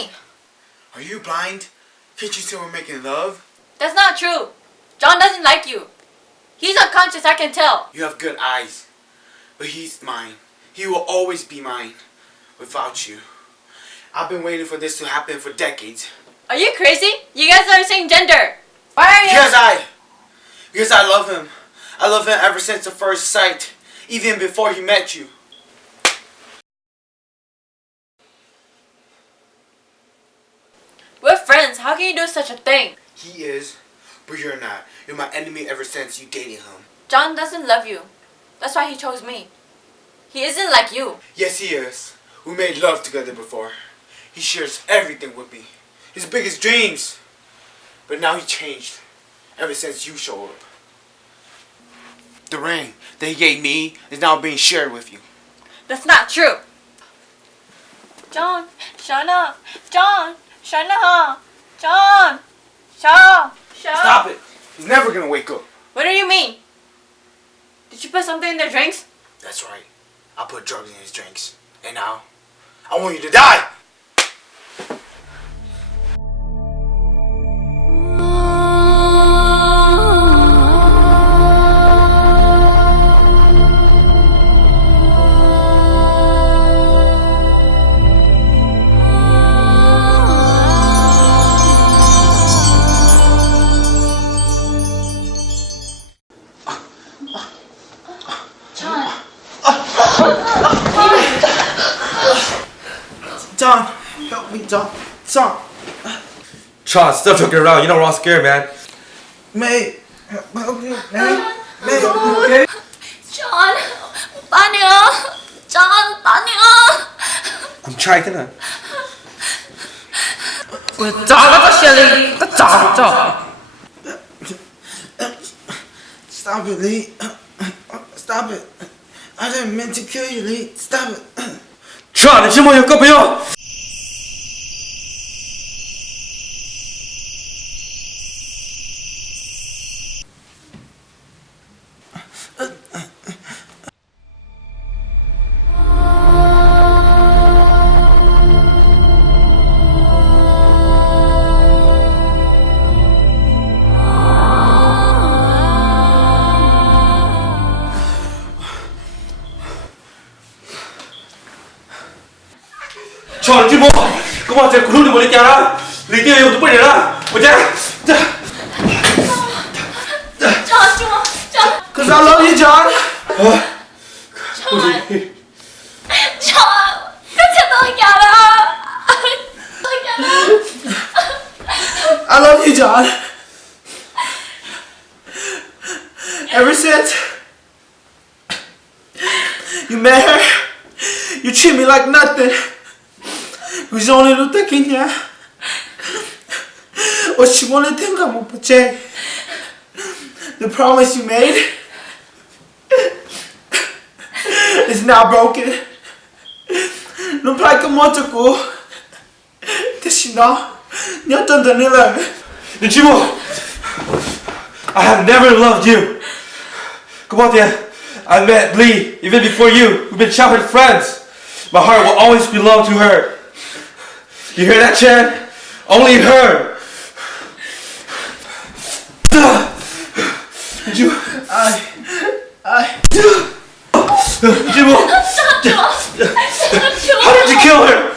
me. Are you blind? Can't you see we're making love? That's not true. John doesn't like you. He's unconscious, I can tell. You have good eyes. But he's mine. He will always be mine. Without you. I've been waiting for this to happen for decades. Are you crazy? You guys are the same gender. Why are you... Because I love him. I love him ever since the first sight. Even before he met you. We're friends. How can you do such a thing? He is, but you're not. You're my enemy ever since you dated him. John doesn't love you. That's why he chose me. He isn't like you. Yes, he is. We made love together before. He shares everything with me. His biggest dreams. But now he changed. Ever since you showed up. The ring that he gave me is now being shared with you. That's not true. John, shut up. John, shut up. John, shut up. Stop it. He's never gonna wake up. What do you mean? Did you put something in their drinks? That's right. I put drugs in his drinks. And now, I want you to die! John, help me, John. John, stop joking around. You know we're all scared, man. May, help me, May, okay? John, 빠냐. John, 빠냐. I'm trying to. 왜 작아져, 셸리? 나 작아. Stop it, Lee. Stop it. I didn't mean to kill you, Lee. Stop it. John, 你这么有个朋友。 John, đi bộ. Các bạn sẽ cùng đi bộ lên kia đó. Lý tiêu yêu tụi mình đó. Một cha. John. Cause I love you, John. John, 같이 놀게라. I love you, John. Ever since you met her, you treat me like nothing. Cause only lo te kenya. What you wanted to come up with, Cheng. The promise you made is now broken. Non plai come molto cu. This no. Nhớ tên tình là. I have never loved you. Come on, Mattia. I met Lee even before you. We've been childhood friends. My heart will always belong to her. You hear that, Cheng? Only her. How did you kill her?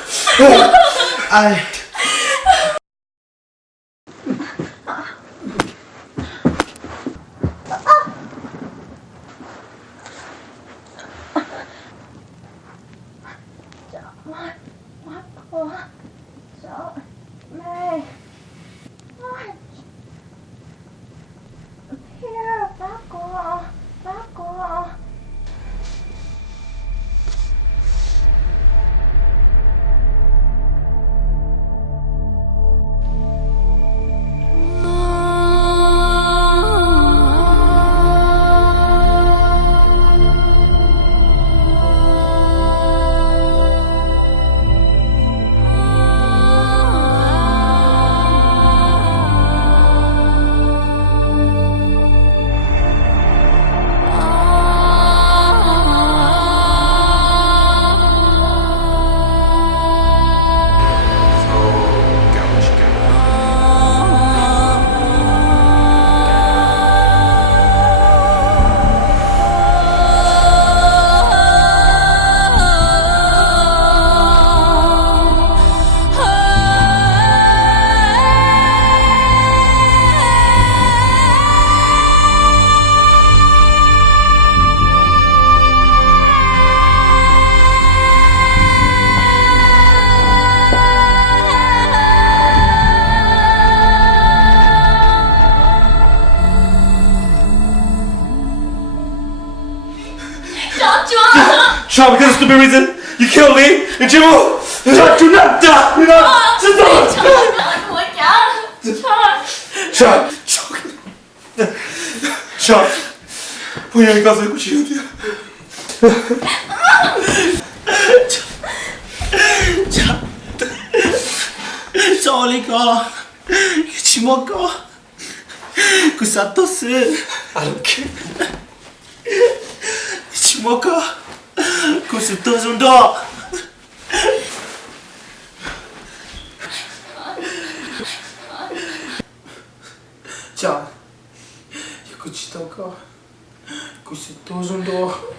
Sean, because of stupid reason, you killed me and Jimbo. Sean, do not die. Do not. Sit down. Sean. Sean. 분명히 가서 있고 싶은데. 저리가 지먹어 그 사토스 I don't care. 지먹어 그 스토존도 자 이거 지다가 그 스토존도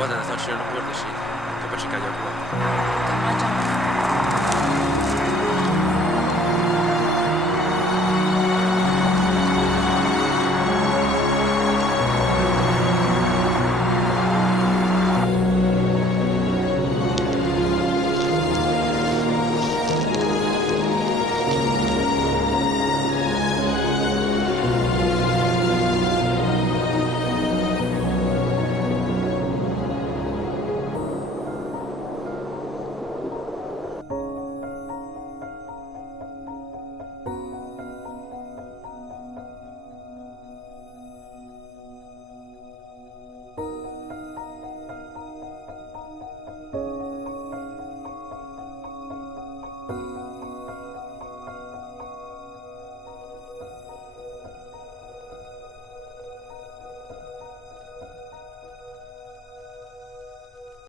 Guarda, sto facendo una corda, sì. Sto per cercare di